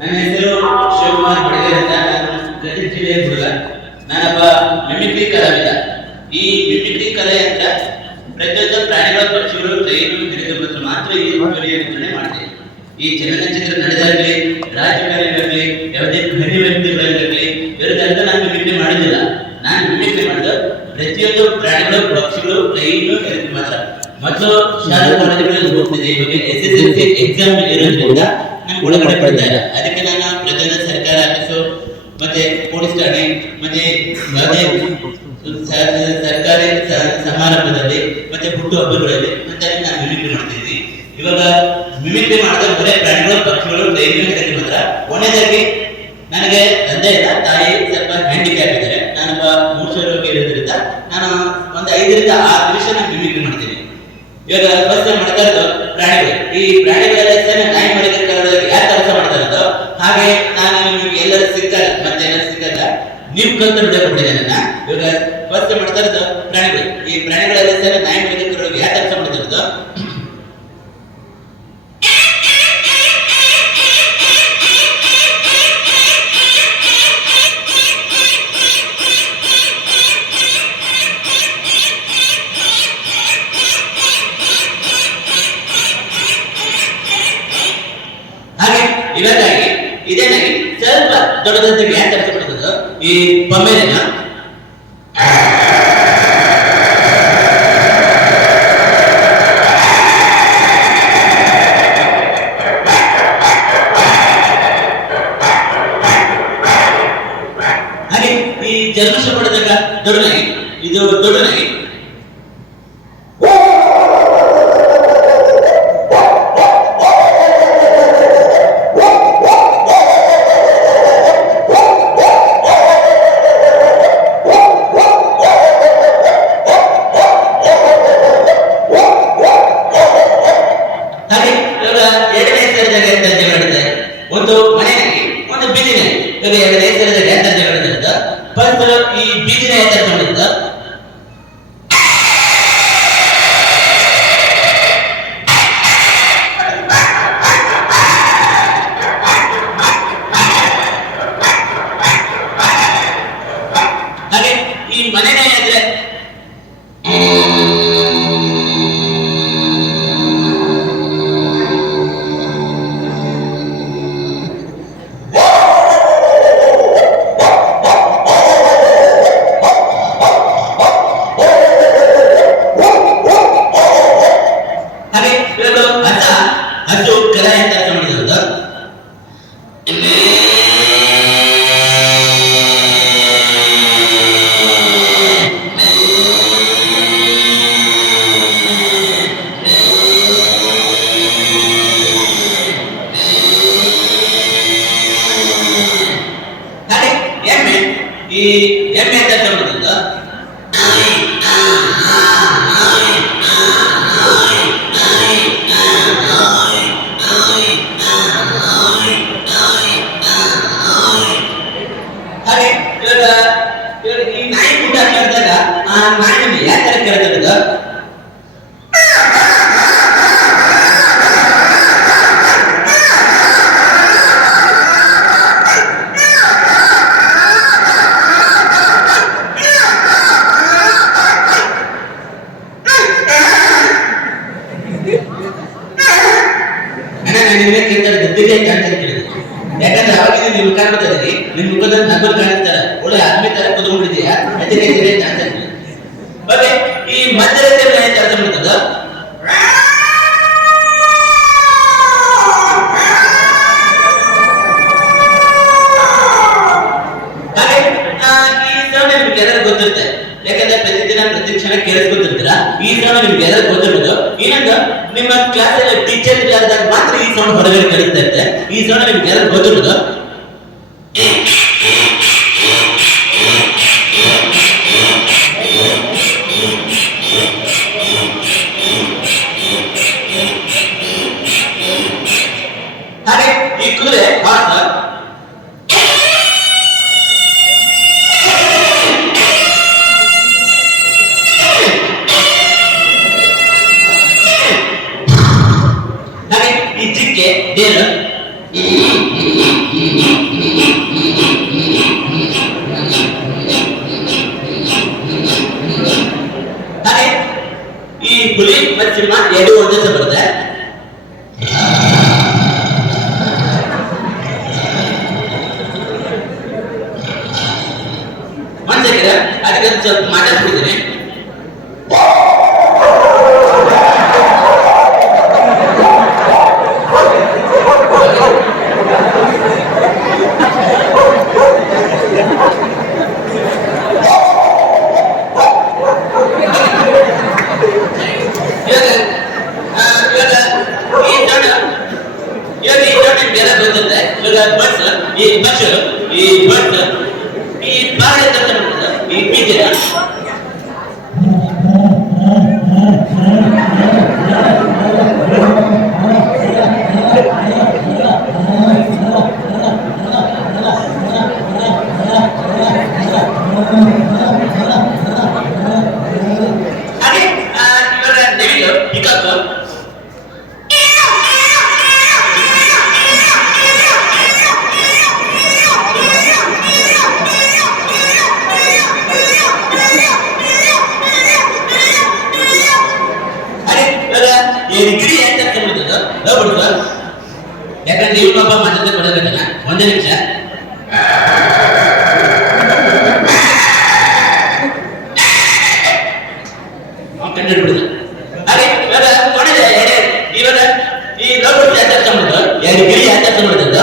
ನನ್ನ ಹೆಸರು ಶಿವಕುಮಾರ್ ಬಡಗೇರ್ ಅಂತ. ನಾನು ಗದಗ ಜಿಲ್ಲೆಯ ಹುಡುಗ. ನಾನೊಬ್ಬ ಮಿಮಿಕ್ರಿ ಕಲಾವಿದ. ಈ ಮಿಮಿಕ್ರಿ ಕಲೆ ಅಂತ ಪ್ರತಿಯೊಂದು ಪ್ರಾಣಿಗಳ ಪಕ್ಷಿಗಳು ರೈಲು ಹಿಡಿದು ಮಾತ್ರ ಈ ವಿತರಣೆ ಮಾಡ್ತೇವೆ. ಈ ಚಲನಚಿತ್ರ ನಡೆದಾಗಲಿ, ರಾಜಕಾರಣಿಗಳಾಗಲಿ, ಯಾವುದೇ ಗಣ್ಯ ವ್ಯಕ್ತಿಗಳಾಗಲಿ ಇರೋದಂತ ನಾನು ಮಿಮಿಕ್ರಿ ಮಾಡೋದಿಲ್ಲ. ನಾನು ಮಿಮಿಕ್ರಿ ಮಾಡಿದ ಪ್ರತಿಯೊಂದು ಪ್ರಾಣಿಗಳು ಪಕ್ಷಿಗಳು ರೈಲು ಹಿಡಿದು ಮಾತ್ರ. ಮತ್ತು ಶಾಲಾ ಕಾಲೇಜುಗಳಲ್ಲಿ ಹೋಗ್ತಿದೆ. ಇವಾಗ SSLC ಎಕ್ಸಾಮ್ ಇರೋದ್ರಿಂದ ನಾನು ಒಳಗಡೆ ಪಡ್ತಾರೆ. ಅದಕ್ಕೆ ನಾನು ಪ್ರತಿಯೊಂದು ಸರ್ಕಾರ ಆಫೀಸು ಮತ್ತೆ ಪೊಲೀಸ್ ಠಾಣೆ ಮತ್ತೆ ಸರ್ಕಾರಿ ಸಮಾರಂಭದಲ್ಲಿ ಮತ್ತೆ ಹುಟ್ಟುಹಬ್ಬಗಳಲ್ಲಿ ಮತ್ತೆ ನಾನು ಮಿಮಿಕ್ರಿ ಮಾಡ್ತಿದ್ದೀನಿ. ಇವಾಗ ಮಿಮಿಕ್ರಿ ಮಾಡಿದ ಬರೇ ಪ್ರಾಣಿಗಳು ಪಕ್ಷಿಗಳು ರೈಲು ಮಾತ್ರ. ಕೊನೆಯದಾಗಿ ನನಗೆ ತಂದೆ ಇಲ್ಲ, ತಾಯಿ ಸ್ವಲ್ಪ ಹ್ಯಾಂಡಿಕ್ಯಾಪ್ ಇದ್ದಾರೆ. ನಾನೊಬ್ಬ ಮೂರ್ಛೆ ರೋಗಿ ಇರೋದ್ರಿಂದ ನಾನು ಒಂದು 5 ರಿಂದ 6 ನಿಮಿಷ ನಾನು ಮಿಮಿಕ್ರಿ ಮಾಡ್ತೀನಿ. ಇವಾಗ ಫಸ್ಟ್ ಮಾಡ್ತಾ ಇರೋದು ಪ್ರಾಣಿಗಳು. ಈ ಪ್ರಾಣಿಗಳೆಲ್ಲ ನಾಯಿ ಮಾಡಿದ ಕನ್ನಡದಲ್ಲಿ ಯಾರು ಕೆಲಸ ಮಾಡ್ತಾ ಇರೋದು ಹಾಗೆ ನಾನು ನಿಮಗೆ ಎಲ್ಲರೂ ಸಿಕ್ಕಾಗ ಮತ್ತೆ ಏನಾದ್ರು ಸಿಕ್ಕಾಗ ನೀವು ಕಲ್ತು ಬಿಡಕೊಂಡಿದ್ದೆ ನನ್ನ. ಇವಾಗ ಫಸ್ಟ್ ಮಾಡ್ತಾ ಇರೋದು ಪ್ರಾಣಿಗಳು. ಈ ಪ್ರಾಣಿಗಳೆಲ್ಲ ಸೇರಿ ನಾಯಿ ಮಾಡಿದ ಕನ್ನಡದಲ್ಲಿ ಯಾರು ಕೆಲಸ ಮಾಡ್ತಾ ಇರೋದು ಇವಾಗಾಗಿ ಇದೇನಾಗಿ ಸ್ವಲ್ಪ ದೊಡ್ಡದಾಗಿ ಯಾಕೆ ಕೆಲಸ ಮಾಡ್ತದ ಈ ಪಮೇಲಿನ ಹಾಗೆ ಈ ಜರ್ಮಶ ಪಡೆದಾಗ ದೊಡ್ಡನಾಗಿ ಇದು ದೊಡ್ಡನಾಗಿ ಒಂದು ಮನೆಯಲ್ಲಿ ಒಂದು ಬೀದಿನಲ್ಲಿ ಎರಡನೇ ಸೇರಿದಾಗ ಎಂತ ಜಗಳಿಂದ ಫಸ್ಟ್ ಈ ಬೀದಿನ ಎಂತ ಮಾಡಿದ್ದ ಹಾಗೆ ಈ ಮನೆನೇ ಅಂದ್ರೆ ಅದು ಕಲೆ ಅಂತ ಅರ್ಥ ಮಾಡಿದ್ರದ ಹಾಗೆ ಎಮ್ಮೆ. ಈ ಎಮ್ಮೆ ಅಂತ ಅರ್ಥ ಮಾಡಿದ್ರದ ಈ ನಾಯಿ ಊಟ ಕೇಳಿದಾಗ ಆ ನಾಯಿನ ಯಾಕೆ ಕೇಳ್ತಿರೋದು ಗದ್ದಿಗೆ ಕಾಣ್ತಾರೆ ಕೇಳಿದ್ರು. ಯಾಕಂದ್ರೆ ಅವಾಗ ನೀವು ಕಾಣ್ತಾ ಇದ್ದೀರಿ, ನಿಮ್ ಮುಖದಲ್ಲಿ ನಗು ಕಾಣಿಸ್ತಾರೆ, ಒಳ್ಳೆ ಆದ್ಮಿ ತರ ಕುತ್ಕೊಂಡಿದೀಯಾ ಅದಕ್ಕೆ ಕಾಣ್ತಾ. ಮತ್ತೆ ಈ ಮಧ್ಯದಲ್ಲಿ ಕೆಲಸ ಮಾಡ್ತದ ಹಾಗೆ ಈ ಸೌಂಡ್ ನಿಮ್ಗೆ ಎಲ್ಲರೂ ಗೊತ್ತಿರುತ್ತೆ. ಯಾಕಂದ್ರೆ ಪ್ರತಿದಿನ ಪ್ರತಿ ಕ್ಷಣ ಕೇಳಿಸ್ಕೊತಿರ್ತೀರ. ಈ ಸೌಂಡ್ ನಿಮ್ಗೆ ಎಲ್ಲರೂ ಗೊತ್ತಿರೋದು. ಇನ್ನೊಂದು ನಿಮ್ಮ ಕ್ಲಾಸಲ್ಲಿ ಟೀಚರ್ ಇಲ್ಲದಾಗ ಮಾತ್ರ ಈ ಸೌಂಡ್ ಹೊರಗಡೆ ಕೇಳಿಸ್ತಾ ಇರುತ್ತೆ. ಈ ಸೌಂಡ್ ನಿಮ್ಗೆ ಎಲ್ಲರೂ ಗೊತ್ತಿರೋದು. ಹಾಗೆ ಈ ಕುದುರೆ ಹಾರ್ಸ್ ಹಾಗೆ ಈ ಜಿಂಕೆ ದೇರು ಸ್ವಲ್ಪ ಮಾತಾಡ್ತಿದ್ದೀನಿ. ಯಾಕಂದ್ರೆ ನೀವು ಪಾಪ ಮಾತಾಡ್ತಾ ಕೊಡಬೇಕಲ್ಲ. ಒಂದೇ ನಿಮಿಷ. ಕಂಡುಹಿಡಿದು ಅರೆ ಇವಾಗ ಈ ರೋಬೋಟ್ ಯಾಕೆ ಮಾಡೋದು, ಎರಡು ಗಿಳಿ ಯಾಕೆ ಮಾಡೋದು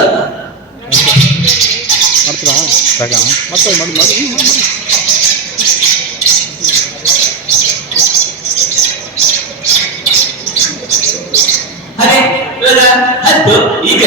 ಮಾಡ್ತೀರಾ ಮತ್ತೆ ಮಾಡಿ ಅರೆ ಇವಾಗ ಹತ್ತು ಈಗ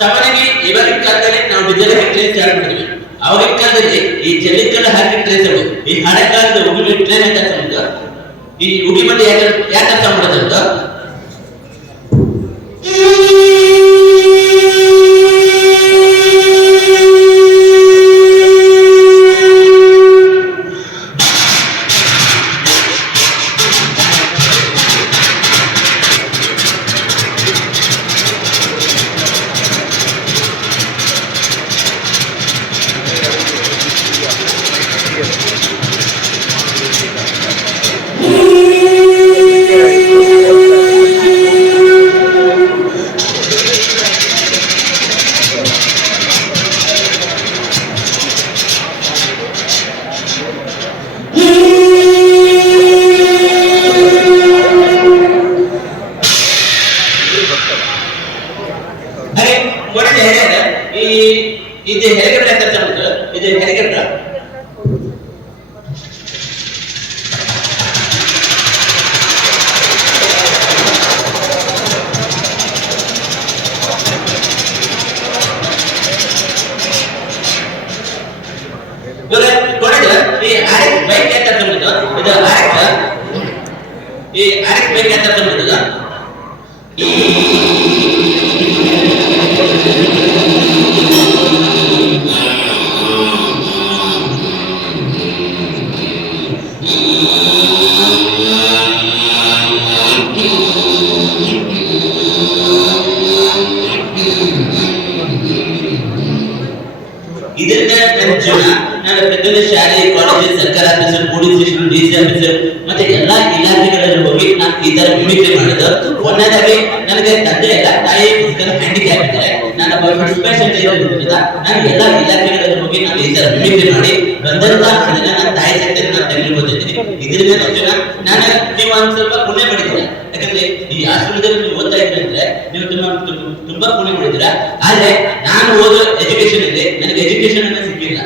ಸಾಮಾನ್ಯವಾಗಿ ಇವಾಗಿನ ಕಾಲದಲ್ಲಿ ನಾವು ಡಿಸೈನ್ ಟ್ರೈನ್ ಸ್ಟಾರ್ಟ್ ಮಾಡಿದ್ವಿ. ಅವಾಗಿನ ಕಾಲದಲ್ಲಿ ಈ ಜಲ್ಲಿಕಲ್ಲು ಹಾಕಿ ಟ್ರೈನ್ ಈ ಹಳೆ ಕಾಲದ ಉಗಿ ಟ್ರೈನ್ ಅಂತ ಸಮುದ್ರ ಈ ಉಗಿ ಮತ್ತೆ ಯಾಕೆ ಅರ್ಥ ಮಾಡೋದಂತ ಇದು ಹೆಲಿಕಾಪ್ಟರ್ ಅಂತ ಹೇಳ್ತಾರೆ. ಇದು ಹೆಲಿಕಾಪ್ಟರ್ ಈ ಆರ್ಎಕ್ಸ್ ಬೈಕ್ ಅಂತ ಹೇಳ್ತಾರೆ. ಇದು ಈ ಆರ್ಎಕ್ಸ್ ಬೈಕ್ ಅಂತ ಹೇಳ್ತಾರೆ. ಇದರಿಂದ ನನ್ನ ಜೀವನ ನಾನು ಪ್ರತಿಯೊಂದು ಶಾಲೆ ಕಾಲೇಜ್ ಸರ್ಕಾರ officer police station DC officer ಮತ್ತೆ ಎಲ್ಲಾ ಇಲಾಖೆಗಳಲ್ಲಿ ಹೋಗಿ ನಾನು ಈ ತರ ಮಿಮಿಕ್ರಿ ಮಾಡಿದ್ದು. ಒಂದನೇದಾಗಿ ನನಗೆ ತಂದೆ ಇಲ್ಲ, ತಾಯಿ ಹ್ಯಾಂಡಿಕ್ಯಾಪ್ ಇದ್ದಾರೆ. ನಾನು ಪೇಷಂಟ್ ಇರೋದ್ರಿಂದ ನಾನು ಎಲ್ಲಾ ಇಲಾಖೆಗಳಲ್ಲಿ ಹೋಗಿ ನಾನು ಈ ತರ ಮಿಮಿಕ್ರಿ ಮಾಡಿ ಬಂದಂತ ಹಣನ ನನ್ನ ತಾಯಿ ಸೆಕ್ಟರ್ ನಾನು ತೆಗೆದುಕೊಂಡಿದ್ದೀನಿ. ಇದರಿಂದ ನನ್ನ ಜೀವನ ನಾನು ನೀವು ಒಂದ್ ಸ್ವಲ್ಪ ಪುಣ್ಯ ಮಾಡಿದ್ದೀರಾ. ಯಾಕಂದ್ರೆ ಈ ಆಶ್ರಮದಲ್ಲಿ ನೀವು ಓದ್ತಾ ಇದ್ರೆ ಅಂದ್ರೆ ನೀವು ತುಂಬಾ ಪುಣ್ಯ ಮಾಡಿದ್ದೀರಾ. ಆದ್ರೆ ನಾನು ಓದೋ ಎಜುಕೇಶನ್ ಇದೆ, ನನಗೆ ಎಜುಕೇಶನ್ ಅನ್ನ ಸಿಕ್ಕಿಲ್ಲ.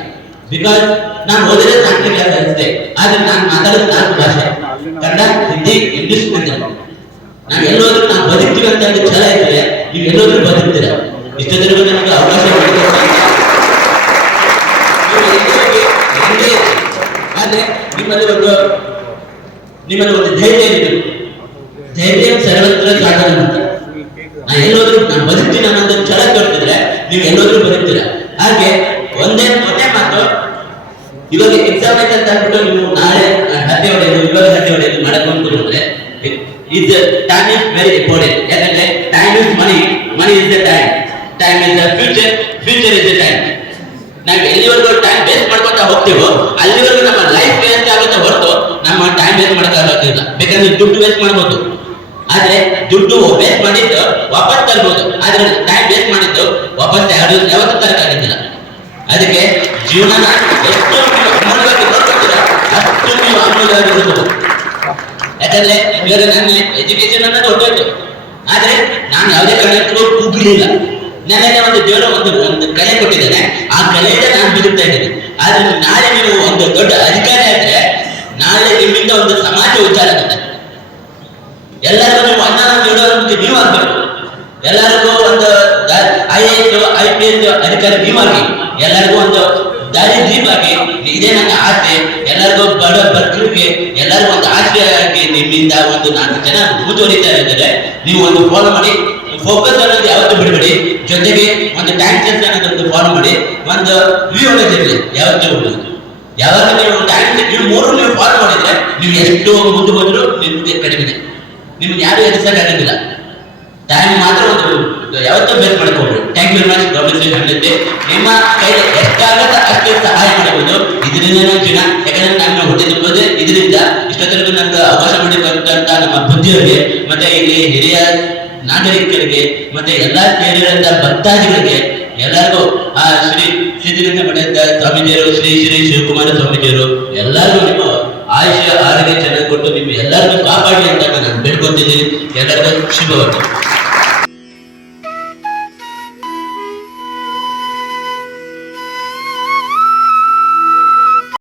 ಬಿಕಾಸ್ ನಾನು ಓದಿದ್ರೆ 4ನೇ ಕ್ಲಾಸ್ ಅಷ್ಟೇ. ಆದ್ರೆ ನಾನು ಮಾತಾಡೋದು 4 ಭಾಷೆ, ಕನ್ನಡ, ಹಿಂದಿ, ಇಂಗ್ಲಿಷ್ ಮಾತಾಡ. ನಾನು ಎಲ್ಲೋದ್ರೂ ನಾನು ಬದುಕ್ತೀವಿ ಅಂತ ಹೇಳಿ ಛಲ ಇದ್ರೆ ನೀವು ಎಲ್ಲೋದ್ರೂ ಬದುಕ್ತೀರ. ಇಷ್ಟೊತ್ತರೆಗೂ ನನಗೆ ಅವಕಾಶ ಆದ್ರೆ ನಿಮ್ಮಲ್ಲಿ ಒಂದು ಧೈರ್ಯ ಇರಬೇಕು. ಧೈರ್ಯ ಸರ್ವತ್ರ ಸಾಧನ ಅಂತ. ನಾನು ಎಲ್ಲೋದ್ರೂ ನಾನು ಬದುಕ್ತೀನಿ ಅನ್ನೋದು ಛಲ ತೋರ್ತಿದ್ರೆ ನೀವು ಎಲ್ಲೋದ್ರೂ ಬದುಕ್ತೀರ. ಹಾಗೆ ಒಂದೇ ಮಾತು, ಇವಾಗ ಎಕ್ಸಾಮ್ ಐತೆ ಅಂತ ಅಂದ್ಬಿಟ್ಟು ನೀವು ನಾಳೆ ಹತ್ತೆ ಹೊಡೆಯೋದು ಇವಾಗ ಹತ್ತೆ ಹೊಡೆಯೋದು ಮಾಡಬೇಕು ಅಂದ್ರೆ ಇದು ಟೈಮ್ ಇಸ್ ವೆರಿ ಇಂಪಾರ್ಟೆಂಟ್. ಯಾಕಂದ್ರೆ time is money, money is the time, time is the future, future is the time. ನಾವು ಎಲ್ಲಿವರೆಗೂ ಟೈಮ್ ವೇಸ್ಟ್ ಮಾಡ್ಕೊತಾ ಹೋಗ್ತೀವೋ ಅಲ್ಲಿವರೆಗೂ ನಮ್ಮ ಲೈಫ್ ವೇಸ್ಟ್ ಆಗುತ್ತೆ ಹೊರತು ನಮ್ಮ ಟೈಮ್ ವೇಸ್ಟ್ ಮಾಡೋಕ್ಕಾಗೋದಿಲ್ಲ. ಬೇಕಾದ್ರೆ ದುಡ್ಡು ವೇಸ್ಟ್ ಮಾಡ್ಬೋದು, ಆದ್ರೆ ದುಡ್ಡು ವೇಸ್ಟ್ ಮಾಡಿದ್ದು ವಾಪಸ್ ತರ್ಬೋದು, ಆದ್ರೆ ಟೈಮ್ ವೇಸ್ಟ್ ಮಾಡಿದ್ದು ವಾಪಸ್ ಯಾವತ್ತೂ ತರಕ್ಕಾಗೋದಿಲ್ಲ. ಅದಕ್ಕೆ ಜೀವನನ ಎಷ್ಟು ಅಮೂಲ್ಯವಾಗಿ ನೋಡ್ಕೊತೀರ ಅಷ್ಟು ನೀವು ಅಮೂಲ್ಯವಾಗಿ ಇರ್ಬೋದು. ಯಾಕಂದ್ರೆ ಇವಾಗ ನನ್ನ ಎಜುಕೇಶನ್ ಅನ್ನೋದು ಹೊರಟೋಯ್ತು, ಆದ್ರೆ ನಾನು ಯಾವುದೇ ಕಾರಣಕ್ಕೂ ಕೂಗಿಲಿಲ್ಲ. ನನಗೆ ಒಂದು ದೇವರು ಒಂದು ಕಲೆ ಕೊಟ್ಟಿದ್ದಾನೆ, ಆ ಕಲೆಯಿಂದ ನಾನು ಬದುಕ್ತಾ ಇದ್ದೀನಿ. ಆದ್ರೆ ನಾಳೆ ನೀವು ಒಂದು ದೊಡ್ಡ ಅಧಿಕಾರಿ ಆದ್ರೆ ನಾಳೆ ನಿಮ್ಮಿಂದ ಒಂದು ಸಮಾಜ ಉದ್ಧಾರ ಆಗುತ್ತೆ. ಎಲ್ಲರಿಗೂ ನೀವು ಅನ್ನ ನೀಡೋದಂತೆ ನೀವು ಆಗ್ಬೇಕು. ಎಲ್ಲರಿಗೂ ಒಂದು IAS IPS ಅಧಿಕಾರಿ ನೀವಾಗಿ, ಎಲ್ಲರಿಗೂ ಒಂದು ದಾರಿ ದೀಪಾಗಿ ಇದೇ ನನ್ನ ಆಸೆ. ಎಲ್ಲರಿಗೂ ಬಡ ಬಡವರಿಗೆ ಎಲ್ಲರಿಗೂ ಒಂದು ಆಸೆ ಆಗಿ ನಿಮ್ಮಿಂದ ಒಂದು 4 ಜನ ಮುಂದುವರಿತಾ ಇದ್ದಾರೆ. ನೀವು ಒಂದು ಫಾಲೋ ಮಾಡಿ, ಫೋಕಸ್ ಅನ್ನೋದು ಯಾವತ್ತೂ ಬಿಡಬೇಡಿ. ಜೊತೆಗೆ ಒಂದು ಟೈಮ್ ಸೆನ್ಸ್ ಅನ್ನೋದೊಂದು ಫಾಲೋ ಮಾಡಿ, ಒಂದು ವ್ಯೂ ಅನ್ನೋದಿರಲಿ ಯಾವತ್ತೂ ಉಳ್ಳದು. ಯಾವಾಗ ನೀವು ಟೈಮ್ ನೀವು 3 ನೀವು ಫಾಲೋ ಮಾಡಿದ್ರೆ ನೀವು ಎಷ್ಟು ಮುಂದೆ ಹೋದ್ರು ನಿಮ್ಗೆ ಕಡಿಮೆ, ನಿಮ್ಗೆ ಯಾರು ಎದುರಿಸಕ್ಕಾಗೋದಿಲ್ಲ. ಟೈಮ್ ಮಾತ್ರ ಒಂದು ಯಾವತ್ತೂ ಬೇಸ್ ಮಾಡ್ಕೋಬಹುದು. Thank you very much. ನಿಮ್ಮ ಕೈಲಿ ಎಷ್ಟಾಗತ್ತ ಅಷ್ಟು ಸಹಾಯ ಮಾಡಬಹುದು. ಇದರಿಂದ ಜನ, ಯಾಕಂದ್ರೆ ನಾನು ಹೊಟ್ಟೆ ತುಂಬೋದು ಇದರಿಂದ. ಇಷ್ಟೊತ್ತರೆಗೂ ನನಗೆ ಅವಕಾಶ ಮಾಡಿರುವಂತ ನಮ್ಮ ಬುದ್ಧಿಯವರಿಗೆ, ಮತ್ತೆ ಇಲ್ಲಿ ಹಿರಿಯ ನಾಗರಿಕರಿಗೆ, ಮತ್ತೆ ಎಲ್ಲಾ ಸೇರಿದಂತ ಭಕ್ತಾದಿಗಳಿಗೆ ಎಲ್ಲರಿಗೂ ಆ ಶ್ರೀ ಸಿದ್ಧಲಿಂಗ ಮಠದ ಸ್ವಾಮೀಜಿಯರು, ಶ್ರೀ ಶಿವಕುಮಾರ ಸ್ವಾಮೀಜಿಯರು ಎಲ್ಲರಿಗೂ ನಿಮ್ಮ ಆಯುಷ್ಯ ಆರೋಗ್ಯ ಚೆನ್ನಾಗಿ ಕೊಟ್ಟು ನಿಮ್ಮ ಎಲ್ಲರಿಗೂ ಕಾಪಾಡಿ ಅಂತ ನಾನು ಬೇಡ್ಕೊತಿದ್ದೀನಿ. ಎಲ್ಲರಿಗೂ ಶುಭವಾಗಲಿ.